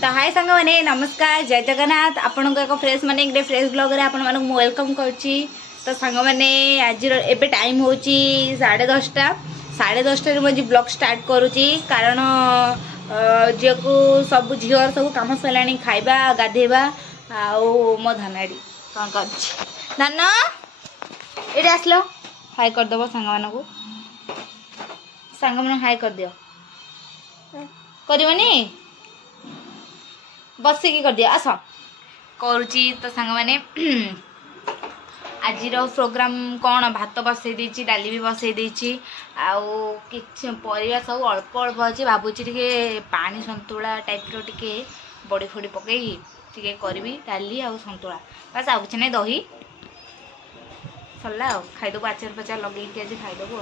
तो हाय सांग मैंने नमस्कार जय जगन्नाथ आपण को एक फ्रेश माने एक फ्रेश ब्लॉग रे आपण मानक वेलकम करची। तो सांग मैंने आज एबे टाइम होची 10:30 10:30 रे मजी ब्लॉग स्टार्ट करूची कारण जे को सब झियर सब काम सलाणी खाइबा गाधेबा आउ मो धनाडी कोन करची नाना एडे आसलो हाय कर दबो सांग मन हाय कर दियो करबनी बसिकी कर दिया आस करुची। तो सांग मैंने आज प्रोग्राम कौन भात बसई देची डाली भी बसई देची आउ किछ परिया सब अल्प अल्प अच्छे भावुची टिके पानी संतुला टाइप रो टिके बड़ी फुड़ी पकई टिके करबी डाली आउ संतुला बस आउ किछ नहीं दही सरला खाइदेबू आचार पचार लगे आज खाइदेबू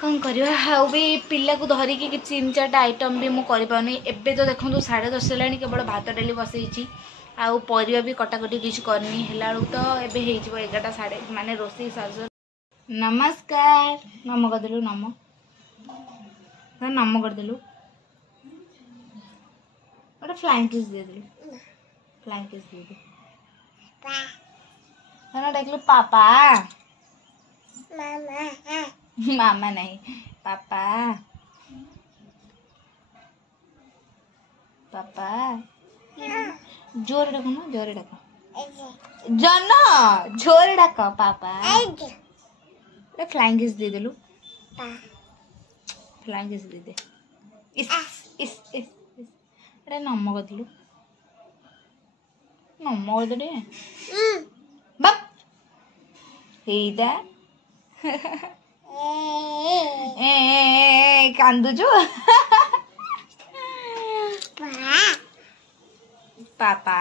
कौन करवा भी पिला को धरिकी कि 3-4टा आइटम भी मुझे एबे तो देखो 10:30 है केवल भात डाली बसई आउ परिया भी कटाकटी किसी करनी है तो एबे 11टा साढ़े माने रोषे सार। नमस्कार नम करदेलु नम नम करदेलु गोटे फ्लाइंग किस दे देलु फ्लाइंग किस दे दे देखलु पापा मामा मामा नहीं पापा पापा जोर डाको ना जोर डाको जन जोर डाक पापा फ्लाइंग किस दे देलु फ्लाइंग किस दे दे इस अरे नम करदेलु नम कर दे बाप हेईदा कांदुचु पापा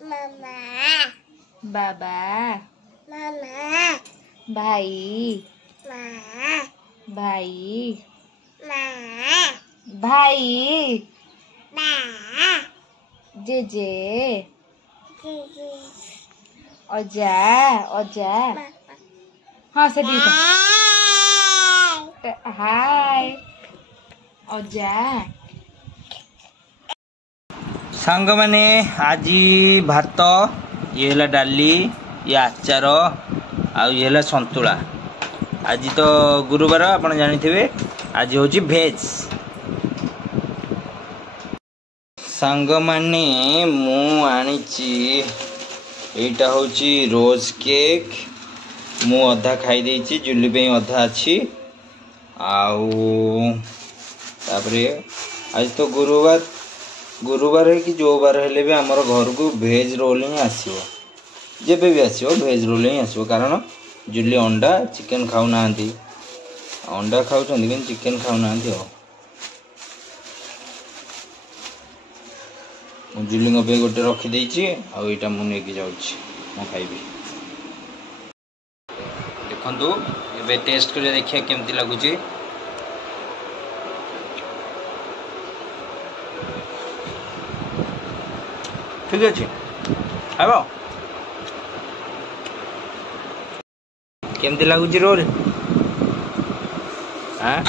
मामा बाबा मामा भाई भाई भाई जेजे अजा अजा हाँ से हाय अजा सांग माने आज भात ये है डाली ये आचार आ ये है संतुला। आज तो गुरुवार आप जानी आज हूँ भेज सांग माने मु आनी एटा हूँ रोज केक मु अधा खाई देछि जुली पे अधा अच्छी आउ तापरे आज तो गुरुवार है कि जो बार हेले भी आमर घर को भेज रोल ही आसो जेबे भी आसो भेज रोल ही आसो कारण जुली अंडा चिकेन खाऊ ना अंडा खाऊ कि चिकेन खाऊ ना जुली पे गोटे रखीदे आईटा मुझे जाऊँ खाइबी देखु ए टेस्ट कर देखिए केमती लगुच ठीक अच्छे खाइब केमती लगुच रोल हाँ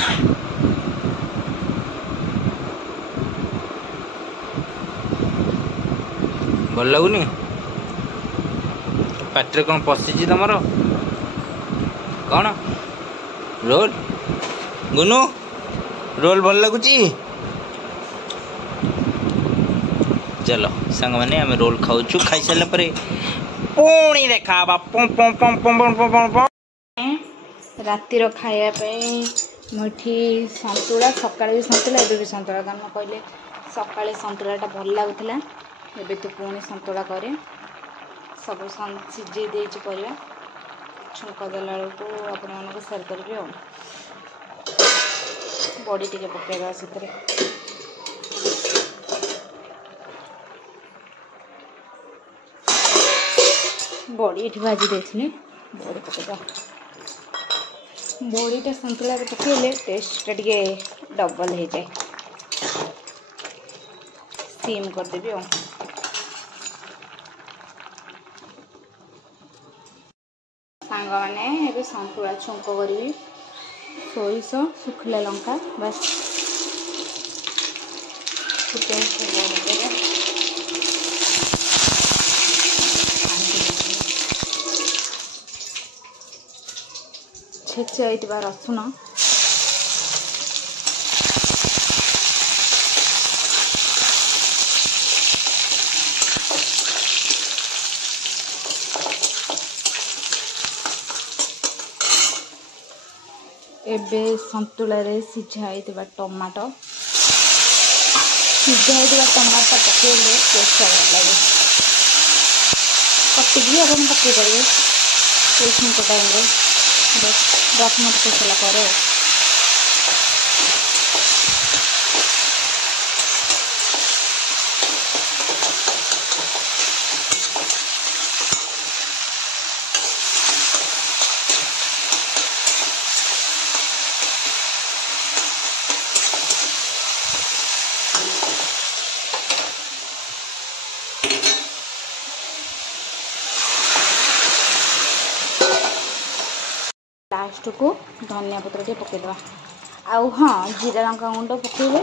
भल लगुनि पाटे कौन पशिची तुम कौन रोल गुनु रोल भल लगुची चलो सांग माने आम रोल खाऊचु खाई सारा पर पुणी देखा रातिर खायापी मुठी संतुला सका भी संतुला एबे भी संतुला कारण कहले सका संतुलाटा भल लगुला एबे तो पुणी संतुला करे सब सिझे देछि परिया छुंक देला को आपण मानको शेयर करबे आ बॉडी टिके पकेगा सितरे बॉडी एठी भाजी देछनी बॉडी पकेगा बॉडीटा संतुला पकेले टेस्ट टिके डबल हो जाए स्टीम कर देबी आ सांग माने एबे संतुला छुंक करबी सोरिष सुखला लंका बस ଛେଚା ରସୁଣ एबे संतुला सिझा टमाटो टमाटो पकेले टेस्ट लगे कटिकी आप पकई पारे छुंक टाइम 10 मिनट पकला पर लास्ट को धनिया पत्र टे पकईदे आउ हाँ जीरा लंका गुंड पकईबे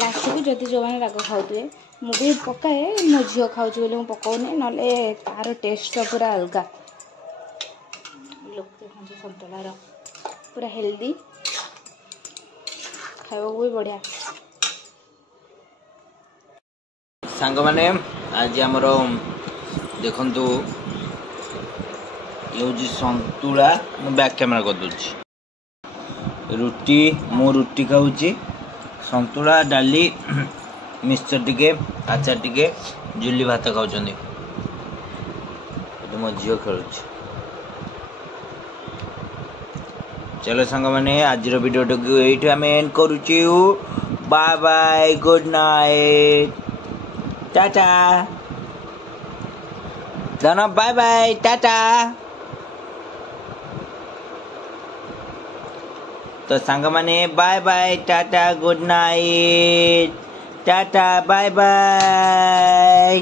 लास्ट को जदि जो मैंने राग खाऊे मुझे पकाए मो झील खाऊँ बोली मुझे पकाऊनी ना तार टेस्ट पूरा अलग लोक देखते सतुलार पूरा हेल्दी खावा भी बढ़िया सांग माने आज आमर देखंतु ये हूँ संतुला मु बैक कैमेरा कर दूची रुटी मु रुटी खाऊची संतुला डाली मिक्सचर टिके आचार टिके जुली भात खाऊँ मो झील खेलुची चलो सांग माने आज वीडियो को ये आम एंड करुची bye bye good night tata जाना बाय बाय टाटा तो सांग माने bye bye tata good night tata bye bye.